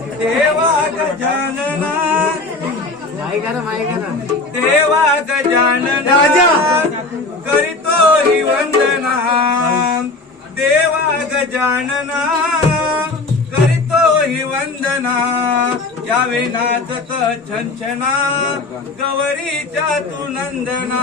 देवा गजानना देवा गजानना करीतो हि वंदना. देवा गजानना करीतो हि वंदना. यावे नाचत छंछना. गौरीच्या तू नंदना.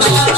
Thank you.